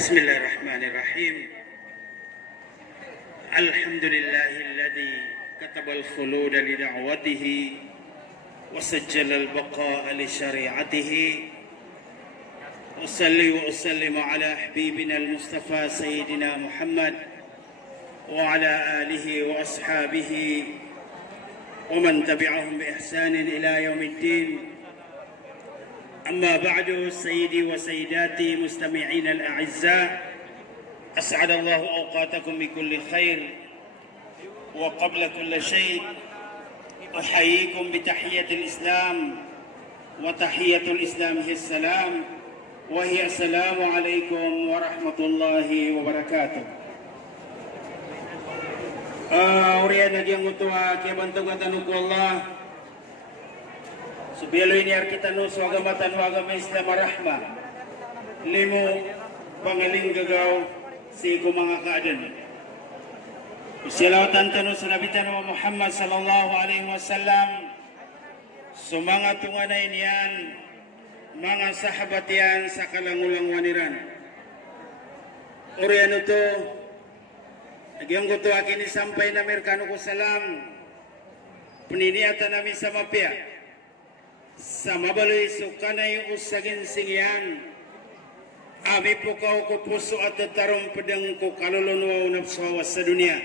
بسم الله الرحمن الرحيم. الحمد لله الذي كتب الخلود لدعوته وسجل البقاء لشريعته. أصلي وأسلم على حبيبنا المصطفى سيدنا محمد وعلى آله وأصحابه ومن تبعهم بإحسان إلى يوم الدين. أما بعد، سيدي وسيداتي مستمعين الأعزاء، أسعد الله أوقاتكم بكل خير. وقبل كل شيء أحييكم بتحية الإسلام، وتحية الإسلام هي السلام، وهي السلام عليكم ورحمة الله وبركاته. Urian nagyang utua kaya bantog tanong ko Allah subiyalo ini kita no so agamatan wa agama Islam rahma limo pangaling gagaw si ko mga kaadan. Salawatan tanong sa Nabi tanong Muhammad sallallahu alaihi wasallam, sumanga tunganay niyan mga sahabat yan sa kalangulang waniran. Urian ito Nagyang gusto akin isampay na Amerikano ko salam. Puniniatan namin sa mapya. Sa mabaloy sukanay usagin singyan. Abi po kao ko puso at tarong pedang ko kalulunuaw na sawas sa dunia.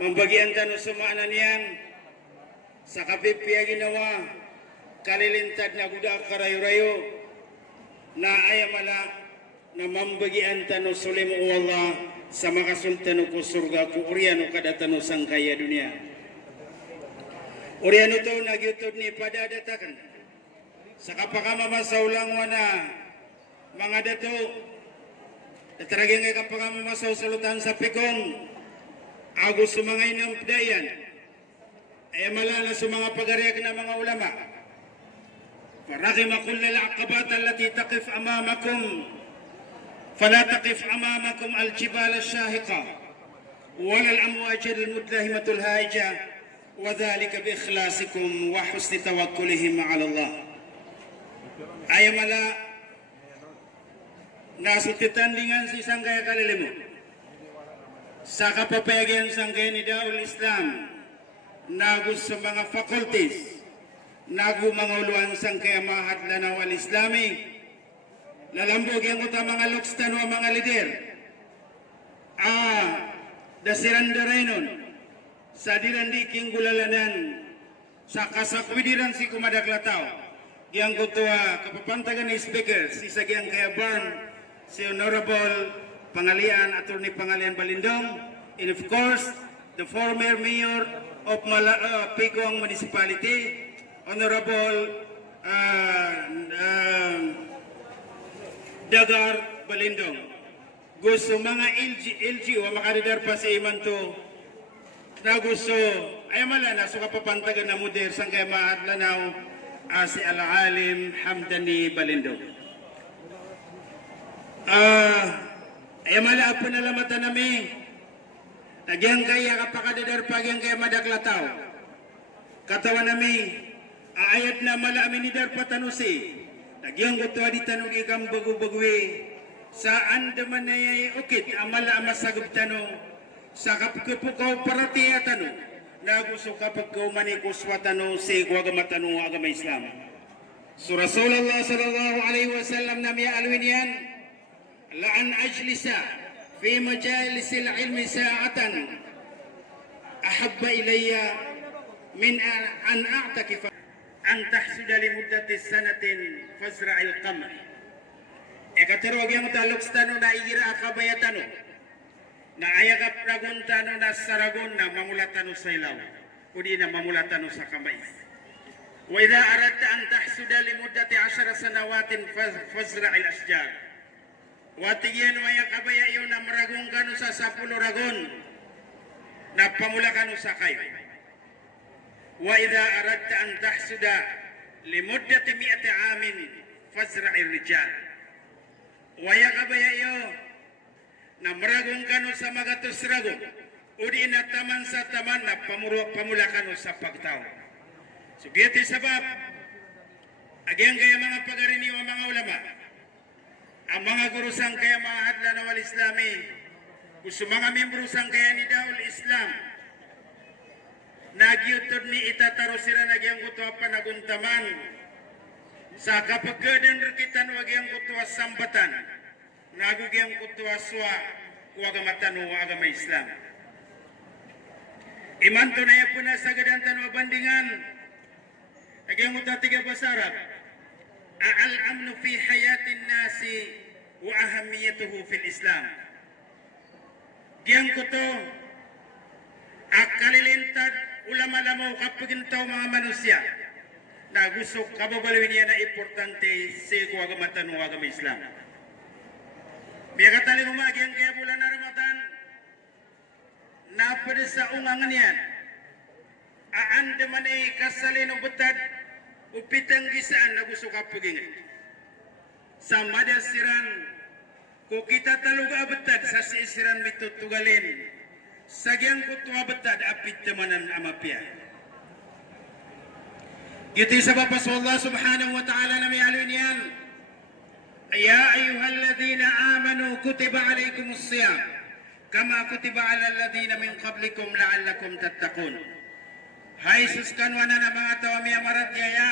Mambagian tanong sumaanan yan. Sa kapipya ginawa. Kalilintad na guda karayo-rayo. Na ayamala na mambagian tanong sulim o Allah. Sa makasultano ko surga ko uriano kadatano sang kaya dunia. Uriano to nagyutod ni padadatakan. Sa kapakama masaulang wana mga dato. Tataragin ngay kapakama masaw salutan sa pikong. Agos sumangay ng pdayan. Ay malala sa mga pagariak na mga ulama. Farakima kullal aqabat allati taqif amamakum. فلا تقف أمامكم الجبال الشاهقة ولا الأمواج المدلهمة الهائجة وذلك بإخلاصكم وحسن توكلهم على الله. أي ملا ناس تتندingan si sanggaya kalilimu sa kapapayagan sanggaya ni Daul Islam nagus sa mga faculties nagu manguluan sanggaya mahadlanaw al-Islami. Lalambog yung uta mga lukstan o mga lider. Dasirandarayon sa dirandiking gulalanan sa kasakwidiran si kumadaglataw. Yang kutua kapapantagan ni speaker si Sagyang Kayaban, si Honorable Pangalian, Attorney Pangalian Balindong, and of course, the former mayor of Pigong Municipality, Honorable Dagar Balindong. Gusto mga LGO makadidar pa sa iman to na gusto ay malana so kapapantagan na muder sang kaya maadlanaw si Al-Alim Hamdani Balindong. Ay mala po nalamatan nami nagyang kaya kapakadidar pa gyang kaya madaglataw katawan nami aayat na mala aminidar patanusi. Nagyang gusto di tanong ikang bagu-bagwi sa andaman na yay ukit amala masagab tanong sa kapagpukaw parati at tanong na gusto kapagkaw manikuswa tanong si agama tanong agama Islam. So Rasulullah sallallahu alaihi wasallam na miya alwin yan laan ajlisa fi majalisil ilmi sa'atan ahabba ilayya min an a'takifa ang tahsuda li muddati sanatin fazra'il qamah. Ekaterog yang talukstano na igira akabayatano na ayakap raguntano na saragon na mamulatano sa ilaw kundi na mamulatano sa kamais. Wa idha aradta an tahsuda li muddati 10 sanawatin fazra'il asjar. Wa tigyan wa yakabayayo na maragong kanu sa 10 ragon na pamulakano sa kayo. Wa idha aradta an tahsuda limuddati 100 amin fazra'ir rijal. Wa yakabayayo na maragong kanu sa magatos ragon udi na taman sa taman na pamulakano sa pagtao. Subyati sabab agyang gaya mga pagarini o mga ulama ang mga guru sangkaya mga hadlan wal islami gusto mga membro sangkaya ni Daul Islam nagyutod ni itataro sila nagyang kutuwa panaguntaman sa kapagadan rikitan wagyang kutuwa sambatan nagugyang kutuwa swa kuwagamatan o agama Islam imanto na po na sa gadantan o bandingan nagyang kutuwa tiga basarap al-amnu fi hayatin nasi wa ahamiyatuhu fil Islam gyang kutuwa akalilintad ulama lamaw kapagintaw mga manusia na gusto kababalawin niya na importante sa kuwagamatan ng agama Islam. Biya kataling umagyang kaya bulan na Ramadan na pada sa ungangan yan aanda man ay kasalin o betad upitang gisaan na gusto kapagingin. Sa madasiran kung kita taluga betad sa siisiran mitutugalin sagyang kutuwa betad apit temanan amapya. Ito sa bapas Allah subhanahu wa ta'ala na may alun yan. Ya ayyuhalladhina amanu kutiba alaykumus siyam kama kutiba alal ladhina min qablikum la'allakum tattaqun. Hai suskanwa na mga tawami amarat yaya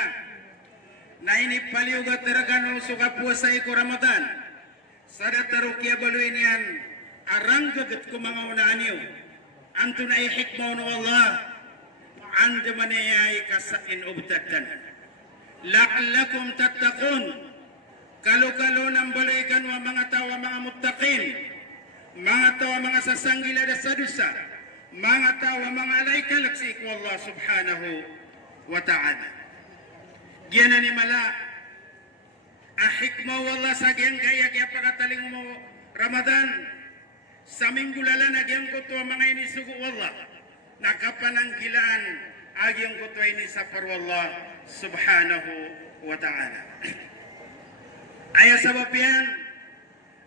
na inipaliugat teragano suka puasa iku Ramadan sada tarukya baluin yan arang gagat ko mga unaan niyo antun ay hikmaw na Allah anda manayay kasain ubtatan la'allakum tattaqun kalo-kalo ng balikan wa mga tawa mga muttaqin mga tawa mga sasanggila da sadusa mga tawa mga alaykalaksik wa Allah subhanahu wa ta'ala giyanan ni mala ahikmaw Allah sa giyang kaya pagkataling mo Ramadan sa minggu lala nagyang kutuwa mga inisugo Allah nakapananggilaan agyang kutuwa ini sa parwallah subhanahu wa ta'ala aya sabab yan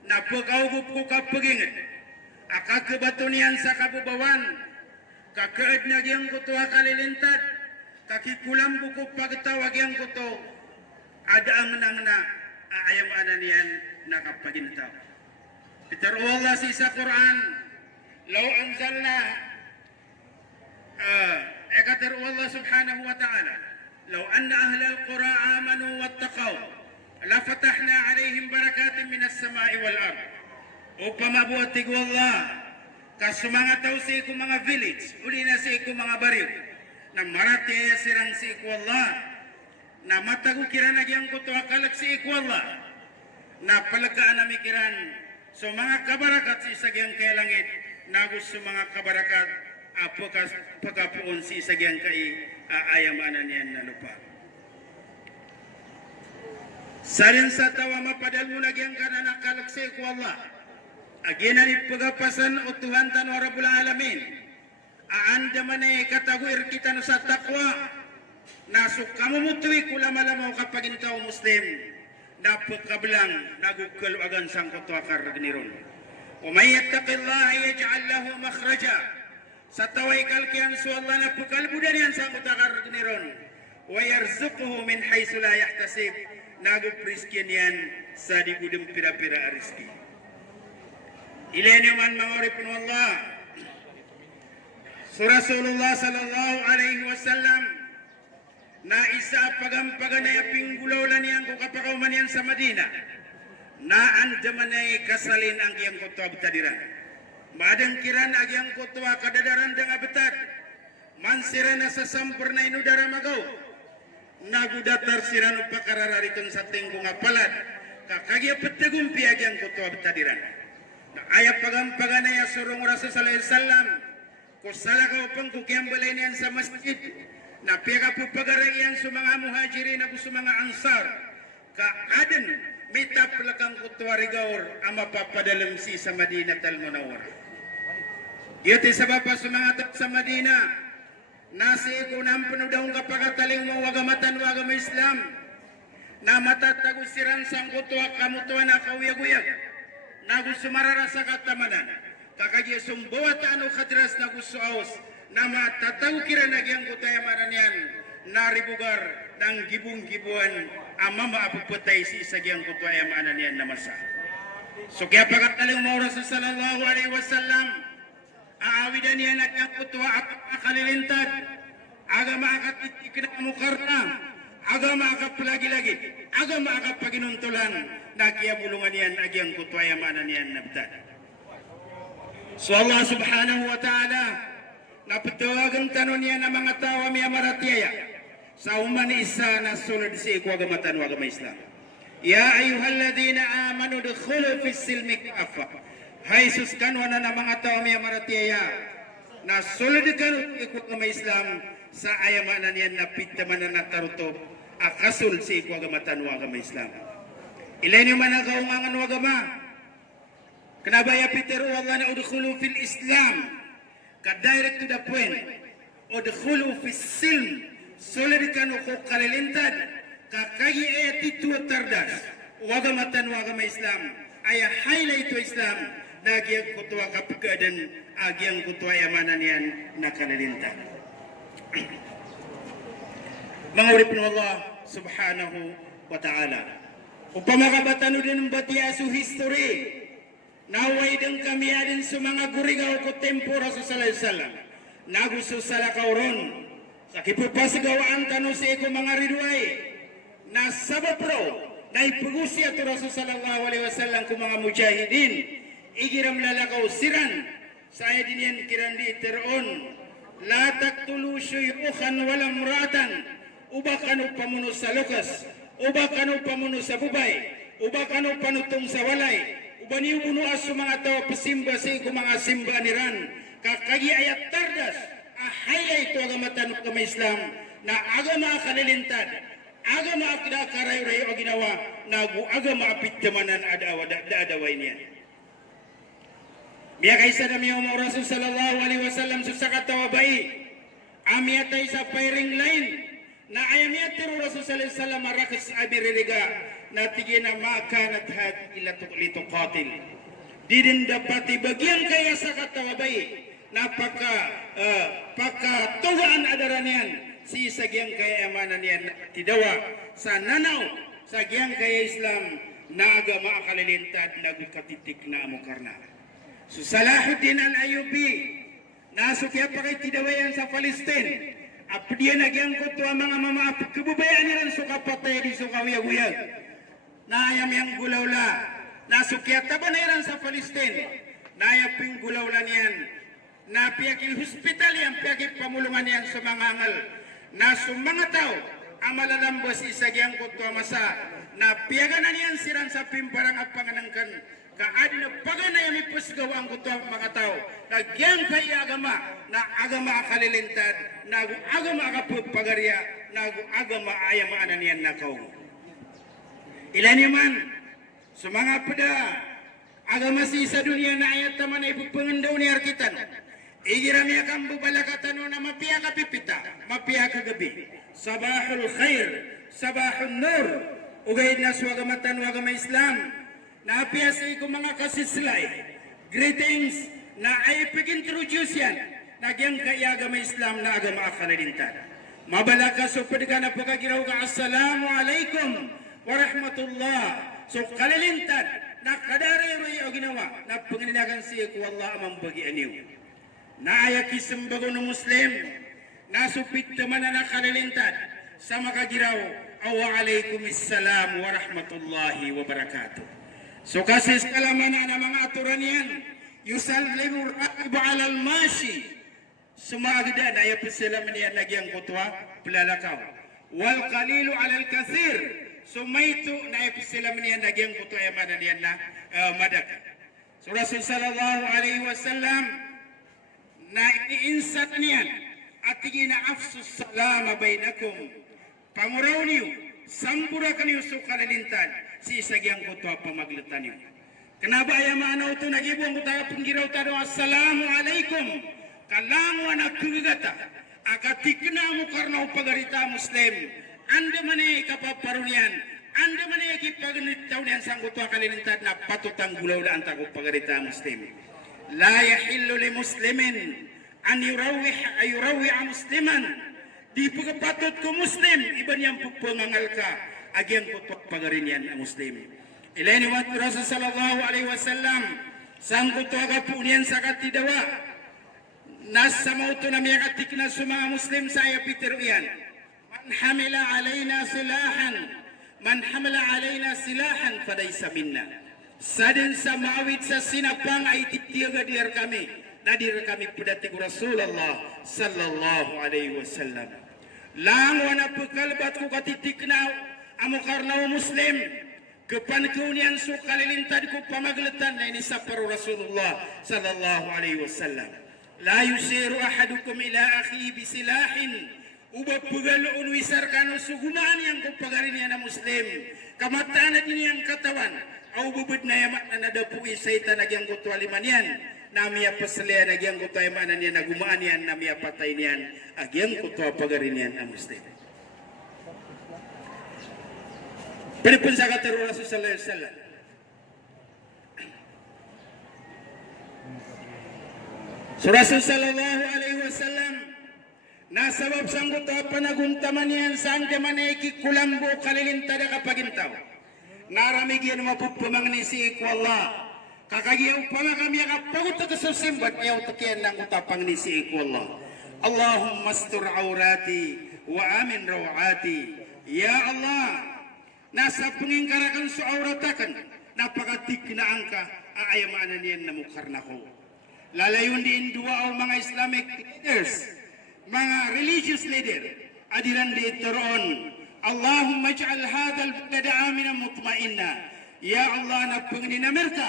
napagaugup ko kapagingit akakabatunian sa kabubawan kakaad nagyang kutuwa kalilintad kakikulam buko pagtawag yang kuto ada ang nang na ayam ananian nakapagintaw Peter Allah sa Quran law anzalna ekater Allah subhanahu wa ta'ala law anna ahla al-qura amanu wattaqaw la fatahna alaihim barakatin minas samai wal ard upamabuti ko Allah kasumanga tao sa iku mga village uli na sa iku mga baril na marati ay sirang si iku Allah na matagukiran nagyang kuto akalak si iku Allah na palagaan na mikiran so mga kabarakat si isagyang kay langit nagus so mga kabarakat pagkapuon si isagyang kay ayamanan niyan na lupa sarin sa tawa mapadal mo nagyang ka na nakalak si iku Allah aginan ipagapasan o Tuhan tan wa Rabbul Alamin aanda man ay kataguir kita no sa takwa na sukamumutuwi kula malamaw kapag intaw Muslim na pagkablang nagukul agan sang kutwakar gniron o may yattaqillaha yaj'al lahu makhraja sa taway kalkian su Allah na pagkalbudan yan sang kutwakar gniron wa yarzuquhu min haythu la yahtasib nagupriskian yan sa digudem pira-pira ariski ilain man ma'arifun Allah Rasulullah sallallahu alaihi wasallam na isa pagampagan na pinggulaw lang yan kung kapakaw man yan sa Madina na andaman ay kasalin ang iyang kutwa betadiran madang kiran ang iyang kutwa kadadaran dang abetat mansira na sa sampur na inudara magaw nagudatar siran upakararariton sa tingkong apalad kakagya petagumpi ang iyang kutwa betadiran na ayap pagampagan na yan surong Rasul sallallahu alaihi wasallam kusala ka upang kukiambalay niyan sa masjid na pika po pagarayan sa mga muhajirin na gusto mga ansar kaadan may taplakang kutwarigaur ang mapapadalam si sa Madinah al-Munawwara ito sa bapa sa mga tap sa Madina nasi ikunang panudahong kapagataling mo wagamatan wagama Islam na matatagusiran sang kutwa kamutuan na kawiyag-uyag na gusto mararasa katamanan kakagya sumbuat ano kadras na gusto aus na matataw kira nagyang kutaya maranian na ribugar ng gibong-gibuan ang mama apuputay si isagyang kutaya maranian na masa. So kaya pagkataling mo Rasul sallallahu alaihi wasallam, aawidan niya na kang kutwa at akalilintad, aga maakatitik na mukarna, aga maakapalagi-lagi, aga maakapaginuntulan, na kaya bulungan niyan, agyang kutwa yamanan niyan nabtad. So Allah subhanahu wa ta'ala, napatawagan tanong niya ng mga tao may amaratiyaya, sa umani isa na sunod si ikuwagamatan wagama Islam. Ya ayuhalladina amanu dukhulu fis silmi kafa. Hay sus kanwa na ng mga tao may amaratiyaya, na sunod kan ikuwagama Islam, sa ayamanan yan na pitamanan na taruto, akasul si ikuwagamatan wagama Islam. Ilan yung managawangan wagama? Kenabaya Peter Allah na udkhulu fil Islam, ka direct to the point, udkhulu fis silm, solid kanu ko kalilintad, ka kagi ayatitu tardas, wagamatan wagama Islam, ay highlight to Islam, na agyang kutwa kapagadan, agyang kutwa yamanan yan na kalilintad. Mga urip ng Allah subhanahu wa ta'ala. Upamakabatan din ng batiasu history, naway din kami adin sa mga gurigaw ko tempo Rasul sallallahu alaihi wasallam. Nagusto sala kauron. Sa kipupasagawaan tanong sa iko mga ridway. Na sabapro na ipugusi ato Rasul sallallahu alaihi wasallam ko mga mujahidin. Igiram lalakaw siran. Saya din yan kirandi teron. La taktulu syuyukhan walang muratan. Uba kanu pamuno sa lukas. Uba kanu pamuno sa bubay. Uba kanu panutong sa walay. Ubani uno aso mga tao pasimba sa iko mga simba niran. Kakagi ayat tardas. Highlight to agamatan ng Islam na agama kalilintad. Agama akda karay-ray o ginawa na agama apitamanan adaway niya. Biya kaysa na miyo mo Rasul sallallahu alaihi wasallam susakatawabay. Amiyatay sa firing line na ayamiyatiro Rasul sallallahu alaihi wasallam marakas abiririga na tigin na makanat had ila tuklito qatil. Didin dapati bagian kaya sa katawabay na pagkatugaan adaran yan si sagyang kaya amanan yan tidawa sa nanaw sagyang kaya Islam na agama akalilintad na gukatitik na amukarna. So Salahuddin al-Ayyubi nasukya pa kay tidawa yan sa Palestine. Apdiyan nagyang ko to mga mama kebubayaan niran suka patay di suka wiyag-wiyag. Naayam yang gulawla nasukya tabanayan sa Palestine. Naayaping gulawla niyan. Na piyakil hospital yan, piyakil pamulungan yan sa mga angal. Na mga tao, ang malalambos isagyang kutwa masa, na piyaganan yan siran sa pimparang at panganangkan. Kaadi na paganay may pusgaw ang kutwa mga tao. Nagyang kay agama, na agama akalilintad, na agama akapagpagarya, na agama ayamaanan yan na kaw. Ilan yaman, sa mga pada, agama si sa dunia na ayat taman ay pagpangandaw ni Arkitan. Igirami akang bubalakatan na mapiya ka pipita, mapiya ka gabi. Sabahul khair, sabahul nur. Ugay na swagamatan wagama Islam. Napiya sa iko mga kasislay. Greetings na ay pag-introduce yan. Nagyang kaya agama Islam na agama akalilintad. Mabalaka so pwede ka na pagkagiraw ka. Assalamu alaikum wa rahmatullah. So kalilintad na kadaray o ginawa na panginagan siya ko Allah amang bagi aniw. Naayaki sembago ng Muslim, nasupit naman na nakalilintad sa makagiraw, awa alaikumissalam wa rahmatullahi wa barakatuh. So kasi kalaman na mga aturan yan, yusallimu rakibu alal mashi, sumagda na ayapin sila maniyan nagyang kutwa, pilalakaw. Wal kalilu alal kathir, sumaitu na ayapin sila maniyan nagyang kutwa, yaman yan na madak. So Rasul sallallahu alaihi wasallam, na iniinsat niyan at tigina afsus salama bainakum panguraw niyo sampura kaniyo so kalilintad si isagyang kutwa pamaglitan niyo kanaba ayamanaw to nagibong kutaya pinggiraw tado assalamu alaikum kalangwa na kugata akatikna mo karnaw pagarita Muslim ande mane kapaparunian ande mane kipagnitaw niyan sang kutwa kalilintad na patutang gulaw na antag pagarita Muslim. La yahillu li muslimin an yurawwi'a musliman. Di pagkapatod ko Muslim, iba niyang pagpangangal ka, agyang pagpagarin yan ang Muslim. Ilaini wa Rasul sallallahu alaihi wasallam sanggup tuaga punian sakat tidawa nasa mautu na miyakatik na sumama muslim saya pitiruyan man hamala alaina silahan fadaysa minna sadin sa maawit sa sinapang ay titiyaga diyar kami nadir kami pedati Rasulullah sallallahu alaihi wasallam lang wana pekalbat ku katitik na amo karna muslim kepan keunian su kalilintad ku pamagletan na ini saparu Rasulullah sallallahu alaihi wasallam la yusiru ahadukum ila akhi bisilahin ubah pegal unwisar kanu sugumaan yang ku pagarin na muslim kamataan ini yang katawan au bubud na yamak na nadapui saitan agyang ku tualiman yan namia pasalian agyang ku tuaimanan yan nagumaan yan namia patay niyan agyang ku tuwa pagarin yan na muslim. Penipun sa kataru Rasul sallallahu alaihi wasallam. So Rasul sallallahu alaihi wasallam nasabab sanggut panaguntaman yan saan ka maneki kulambo kalilintada kapagintaw. Naramigyan mapupamangisi ko Allah. Kakagiyaw pala kami kapagut na kasusimbat niyaw takiyan ng utapang nisi ko Allah. Allahumma astur aurati wa amin rawati. Ya Allah, nasa pengingkarakan suauratakan napakatik na angka aayamanan niyan na mukarna ko lalayun din dua o mga Islamic leaders mga religious leader adilan di itoron Allahumma ij'al hadal balada aminan mutmainna ya Allah na pangninamurka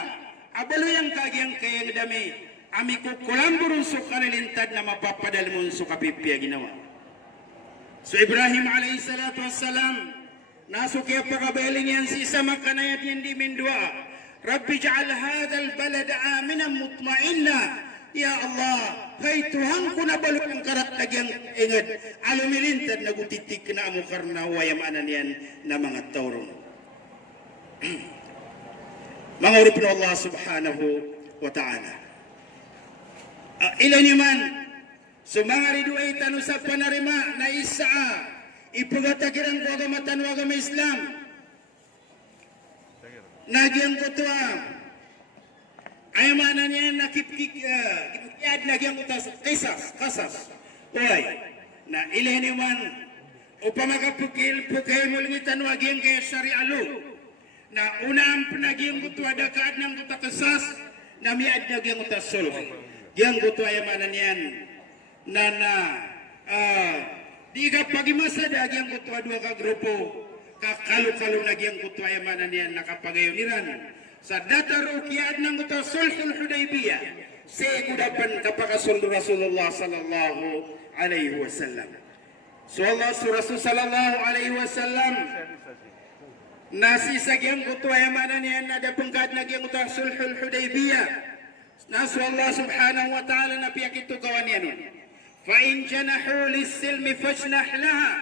abalo yang kagyang kayang dami ami ko kulamburun su kanilintad na mapapadalmun su kapipya ginawa so Ibrahim alayhi salatu wassalam Nasuk ya pakabaling yan si isa makanayat yan di mindua. Rabbi ja'al hadal balad aminan mutmainna. Ya Allah, kay Tuhan ko na balot ang karatag yang ingad. Alumilintad na gutitik na amo karna wayamanan yan na mga taurong. Mga urip na Allah subhanahu wa ta'ala. Ilan yaman, sumangari duay tanu sa panarima na isa ipagatakiran ko agamatan o agama Islam nagyan ko ito ayamanan niya nakipkiyad nagyan ko ito kasas uy na iliniman upamagapukil pukay mulingitan o agyan kaya syari'alu na unang nagyan ko ito adakaad ng ko ito kasas na miad nagyan ko ito sulh nagyan ko ito ayamanan yan na di ka pagimasa dagyang kutwa dua ka grupo kakalo-kalo nagyang kutwa yamanan niyan nakapagayoniran sa dataro kiad ng kutwa sulhul Hudaybiyah segudapan kapakasuldo Rasulullah sallallahu alaihi wasallam so Allah Rasul sallallahu alaihi wasallam nasi sagyang kutwa yamanan niyan ada pengkad nagyang kutwa sulhul Hudaybiyah nasu Allah subhanahu wa ta'ala na piyakit to kawan yan فَإِنْ جَنَحُوا لِلسِّلْمِ فَاجْنَحْ لَهَا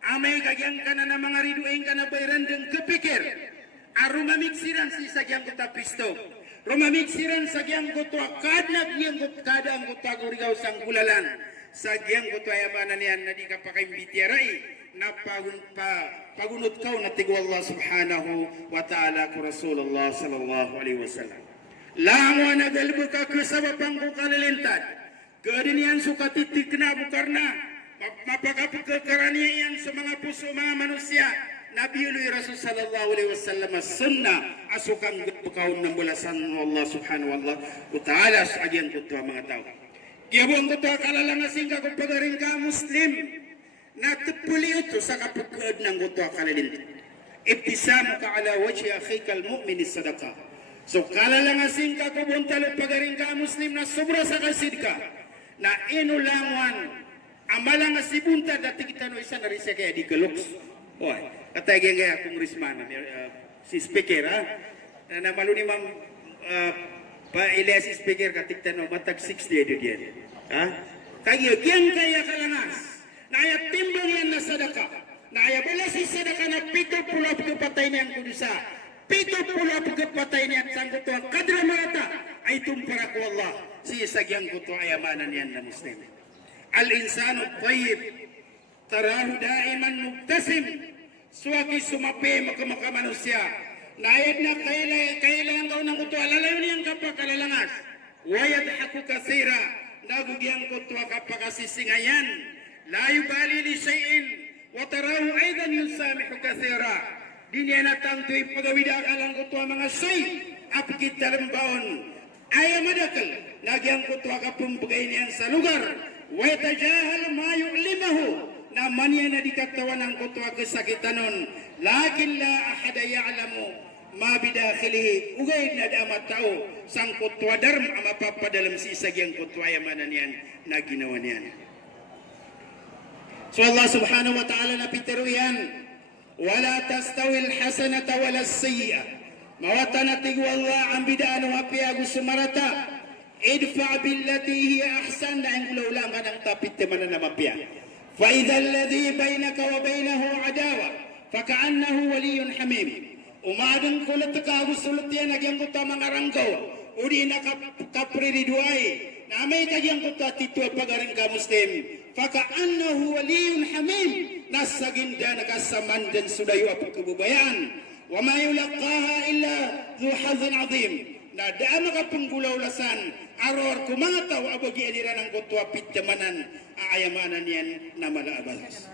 amay kagyang ka na na mga riduin ka na bayran deng kepikir arumamiksiran si sagyang kota pisto rumamiksiran sagyang kota kadnag yang kadang kota gurigaw sang bulalan sagyang kota ayabanan yan na di ka pa kaimbitiaray na pagunot kau na tigo Allah subhanahu wa ta'ala ku Rasulullah sallallahu alaihi wasallam lango na galbo ka kusabapang kukalilintad keadaan suka titik na bukarna mapagapagkakaranian sa mga puso mga manusia Nabi Rasul sallallahu alaihi wasallam sunnah asukang bukaon ng bulasan Allah subhanahu wa ta'ala sa agian ko mga tao giyabong ko ito kalalangasing ka kung pagaring ka Muslim na tupuli ito sa kapagkaad ng ko ito kalalint ibtisamu ka ala wajhi akhika al-mu'min sadaqah so kalalangasing ka kung buntalo pagaring ka Muslim na sobra sa kasid ka na inulangan amalang asibunta dati kita no isa na rin siya kaya di kaluks oy katagyan kaya kung risman si speaker na maluni mam pa ilya si speaker katikta no matag 60 edo diyan kaya kaya kalangas na ayat timbang yan na sadaka na ayat bala si sadaka na 70 pagpatay niyan kudusa 70 pagpatay niyan sanggup tuwa kadra marata ay tumpara ko Allah si sagyang kuto ayamanan yan na Muslim. Al-insanu tayyib tarahu daiman mubtasim suwaki sumapi makamakamanusya Nayad na kailangan daw ng kutwa. Lalayo niyang kapakalalangas. Wayad haku kasira. Nagugiyang kutwa kapakasisingayan. La yubali li shayin. Watarahu aydan yusamihu kasira. Di niya natangto'y pagawida akalang kutwa mga shay. Apikit dalam baon. Ayaw madakal. Nagyang kutwa kapumpagay niyan sa lugar. Waitajahal mayu limahu. Naman yan na di katawan ng kutwa kesakitanon. Lakin la ahada ya'lamu mabidakhilihi. Ugay na damat tao. Sang kutwa darm amapapa dalam sisagyang kutwa yamanan yan na ginawa niyan. So Allah subhanahu wa ta'ala na pitiru yan. Wala tastawil hasanata wala sayya. Mawata tigu Allah ang bidaan ng apiago sumarata. Idfa billati hiya ahsan na ang ulaulang ka ng tapit teman na mapia. فإذا الذي بينك وبينه عداوة فكأنه ولي حميم umadang kulit ka gusultian nagyang kuta mga ranggaw udi na kapri duay na may kagyang kuta titwa pagaring ka muslim fakaannahu waliyun hamim nasaginda nakasaman din sudayo apo kabubayan wa ma yulaqaha illa dhu hazin azim na daan nakapanggulaulasan aror kumangataw abagi adiran ng kutwa pitamanan aayamanan yan na malaabalas.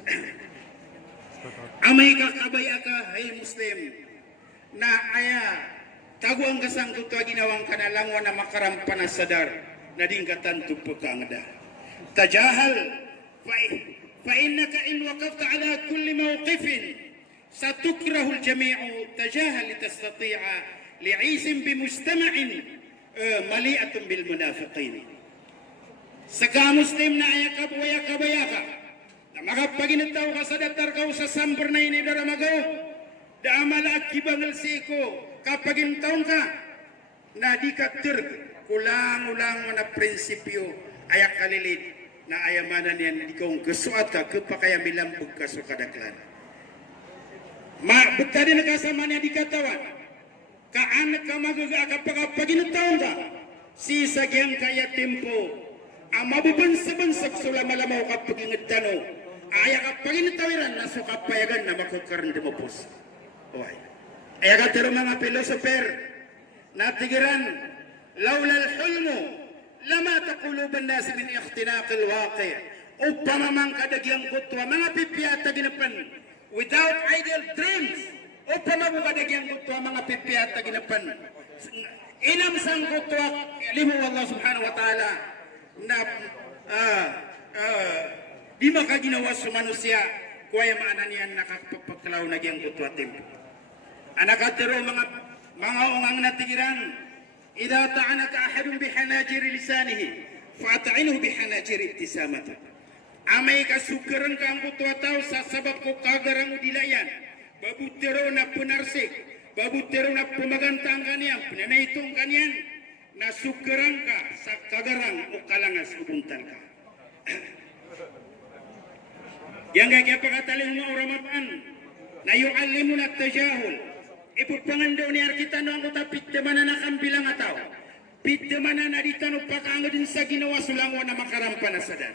Amay kakabay ka, hay Muslim, na aya taguang kasang kutwa ginawang kanalangwa na makarampan na sadar na dingkatan tupukangda. Tajahal, fa innaka in waqafta ala kulli mawqifin satukrahul jami'u tajahal litastati'a li'isim bimustama'in mali'atun bil munafiqin. Saka Muslim na ayakabaya ka na makapaginataw ka sa datar ka sa sambar na ini daramagaw da amala kibangal siko kapagintaw ka na di ka kulang-ulang na prinsipyo ayak kalilit na ayamanan yan di kong gusuat ka kapakaya milambog ka sa kadaklan. Bukta din nakasama niya di katawan kaanak ka magaga kapakapaginataw ka si sagyang kaya tempo ang mabubansag-bansag sula malamaw kapag ingit tano aya kapag initawiran na sukapayagan na makukaran di mapos aya katero mga filosofer natigiran lawla al-hulmu lama taquluban nasi min ikhtinaq al-waqi upamamang kadagyang kutwa mga pipiyata ginapan without ideal dreams upamamang kadagyang kutwa mga pipiyata ginapan inam sang kutwa limu Allah subhanahu wa ta'ala na di makaginawa sa manusia kuya maanan yan nakapagpaklaw na giyang kutwa tempo. Anakatero mga ungang natigiran idha ta'anaka ahadun bihanajiri lisanihi fa'ata'inuhu bihanajiri ibtisamata. Amay kasukaran ka ang kutwa tao sa sabab ko kagarang udilayan babutero na punarsik babutero na pumagantang kanyan pinanaitong kanyan na sukarang ka sa kagarang o kalangas ubuntan ka. Yang kaya pagkataling mga uramatan na yu'alimu na tajahul ipupangan daw niya kita no ang kuta pitamanan na kambilang ataw pitamanan na dito no pakaangod din sa ginawa sulangwa na makarampan na sadan.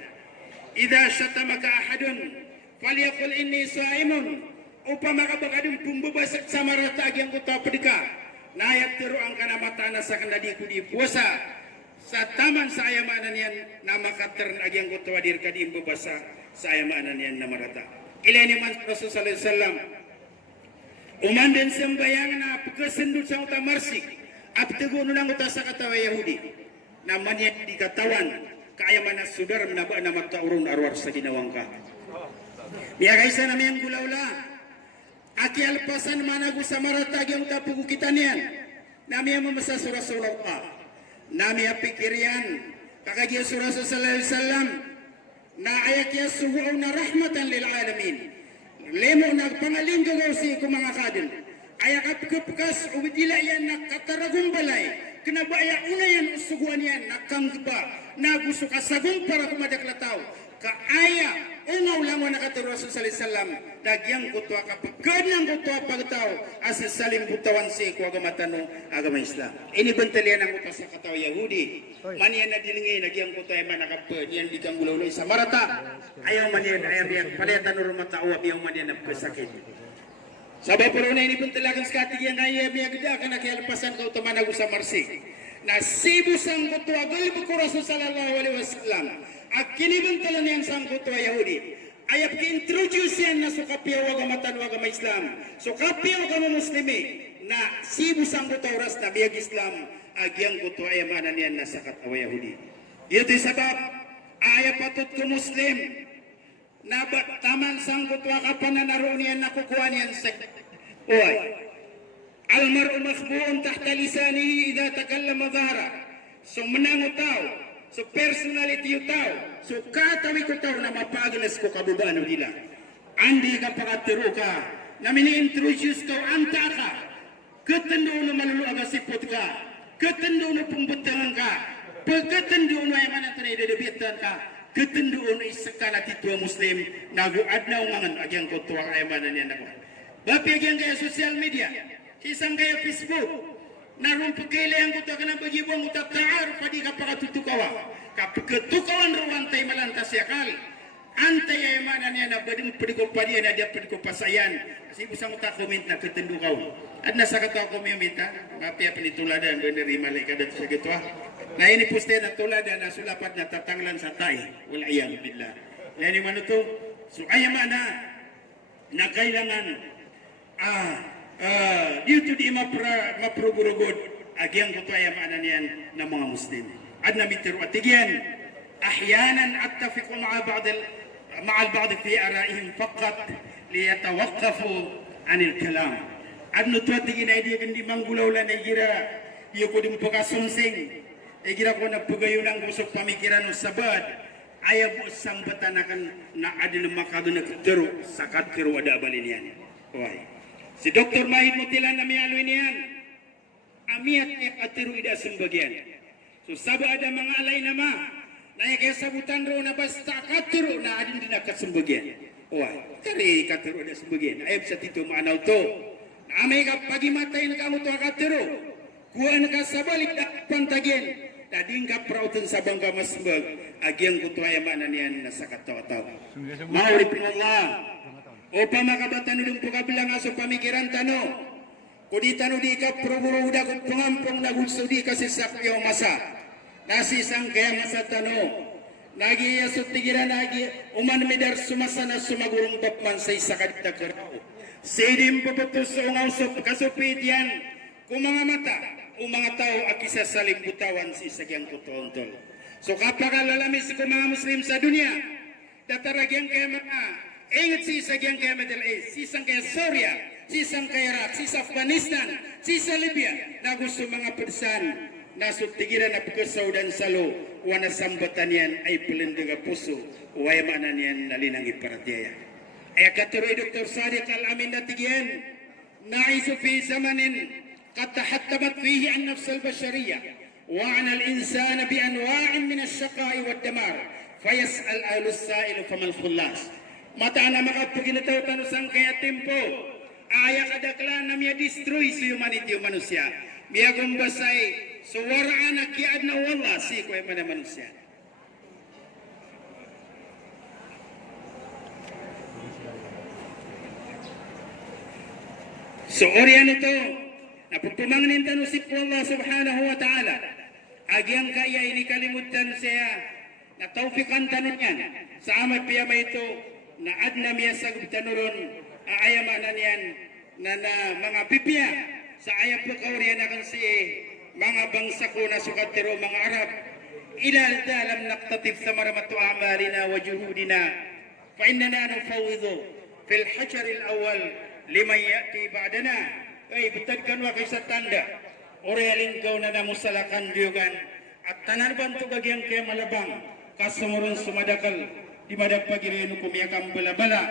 Idha syatamaka ahadun faliyakul inni sa'imun upamakabagadong pumbabasag sa maratag yang kuta pedika nayat teruang kana mata na sa kanadiku di puasa sa taman sa ayamanan yan na makatern agyang kutwa dir kadim bebasa sa ayamanan yan na marata. Ilani man Rasulullah sallallahu alaihi wasallam umandan sembayang na pagkasendul sa uta marsik aptegono nang uta sa katawa Yahudi naman yan di katawan kaayamanan sudar na ba na magtaurun arwar sa ginawang ka. Niya kaysa na miyang gulawla aki alpasan managu samaratag yung tapugu kita niyan nami ang mamasa surah nami apikirian kakagya surah sallallahu alaihi wasallam na ayakya suhu'aw na rahmatan lil alamin lemo na pangaling gagawsi ko mga kadin ayak apikapkas ubidila yan na kataragong balay kinabaya una yan usuguan yan nakangba naguso kasagong para kumadaklataw kaaya ungaw lang na katuro sa salisalam dagyang kutwa kapag kanyang kutwa pagtaw asa salim butawan si ko agamatano agama Islam ini bentalian ang kutwa sa kataw Yahudi manian na dilingi nagyang kutwa ay manakapad yan di kang gulauloy sa marata ayaw manian ayaw yan palitan o rumatawa ayaw manian na pesakit Sabab pero na ini pun talagang sekati yang kaya biya geda kana kialpasan kau teman aku sa Marsi. Na Cebu sang kutua galib ko Rasul sallallahu alaihi wasallam. Akini bantalan yang sang kutua Yahudi. Ayap ki introduce yan na sukapya wagamatan wagama Islam. Sukapya wagama Muslimi na Cebu sang kutua oras na biyag Islam agyang kutua ayamanan yan na sa katawa Yahudi. Ito sabab ayap patut ko Muslim na taman sang kutua kapananaroon yan nakukuha niyan sa uway. Almar'u makhbu'un tahta lisanihi idha takallama dhahra. So menango tao, so personality tao, so katawi ko tao na mapagalas ko kabubano nila. Andi ka pakatiro ka, na mini-introduce ka, anta ka, katando na malulu agasipot ka, katando na pumbutangan ka, pagkatando na yung manatay dedebitan ka, ketenduon isakala titua Muslim nagu adnaw ngangan agyang kotua ayamanan yan ako. Bapi agyang kaya social media, isang kaya Facebook, naroon pagkaila yang kutua ka na bagibong utataar padi ka pakatutukawa. Kapagkatukawan ruwan tayo malantas yakal. Antay ayamanan yan na bading padiko padi na dia padiko pasayan. Kasi busang utak comment na ketendukaw. At nasa katawa komimita, bapi apinituladan bener malay kadat sa ketua. Nah ini puste na tulada na sulapat na tatanglan sa tay. Wala iyang billah. Yani man ito, so ayamana na kailangan dito di maprugurugod agyang kuto ayamana niyan ng mga Muslim. At namitiru at tigyan, ahyanan attafiqu ma'a al-ba'd fi ara'ihim faqat liyatawaqqafu anil kalam. At nutuat tigin ay di kandi manggulawlan ay gira iyo ko din pagkasunsing. Gira ko na pagayon ang busok pamikiran ng sabad, ayaw po sang batanakan na adil makado na katero, sakat kero ada balin yan. Okay. Si Dr. Mahid Mutilan na miyalo niyan, amiat niya katero ida sumbagian. So saba ada mga alay na ma, na kaya sabutan ro na basta katero na adil din nakasumbagian. Okay. Kari katero ada sumbagian, ayaw sa tito maanaw to. Amay ka pagimatay na kamu to katero, kuha na ka sabalik na pantagin. Dading ka prautan sa bangga masbag agyang kutuaya manan yan na sa kataw-taw. Maurip ng Allah. O pamakabatan nilong pukabilang aso pamikiran tano. Kudi tano di ka proburuda kung pangampong nagulso di kasi sakyaw masa. Nasi isang kaya masa tano. Nagi yasot tigiran nagi uman medar sumasa na sumagurong tapman sa isa kadagkaraw. Sidim paputos sa ungaw kasupit yan kung mga mata. O mga tao akisa sa limbutawan si sagyang kutontol. So kapag alalamis ko mga Muslim sa dunia, dataragyang kaya mga ingat si sagyang kaya Middle East, si isang kaya Syria, si isang kaya Iraq, si Afghanistan, si sa Libya, na gusto mga persan na sutigiran na pagkasaw dan salo, wana sambatan yan ay pelendaga puso, uwaya maanan yan nalinang iparatiyaya. Ay katuroy Dr. Sadiq Al-Amin na tigyan, naiso fi zamanin, قد تحتمت فيه النفس البشرية وعن الإنسان بأنواع من الشقاء والدمار فيسأل أهل السائل فما الخلاص متى أنا مقابل تاوتان sangkaya tempo aya kadaklan na miya destroy sa humanity manusia miya gumbasay suwaraan na kiad na wala si kuya mana manusia. So oriyan ito napupumangnin tanu si Allah subhanahu wa ta'ala agyang kaya ini kalimutan siya na taufikan tanun yan sa amat piyama ito na adna miya sagub tanuron aayamanan yan na mga pipya sa ayap pagkauriyan akan si mga bangsa ko na sukatero mga Arab ilal dalam naktatif sa maramatu amalina wa juhudina fa innana nufawidhu fil hajar al-awwal liman ya'ti ba'dana. Ay, betadkan wa kaysa tanda. Orealin kau na namusalakan diyogan. At tanarban to bagyang kaya malabang. Kasumurun sumadakal. Di madagpag ireno kumiyakang balabala.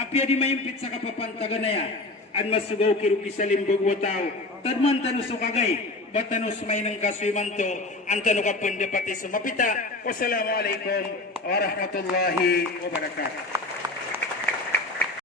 Apya di mayimpit sa kapapantaga na yan. An masugaw kiruki sa limbog wa tao. Tadman tano sukagay. Batanos may ng kaswimanto. Ang tano ka pandapati sumapita. Wassalamualaikum warahmatullahi wabarakatuh.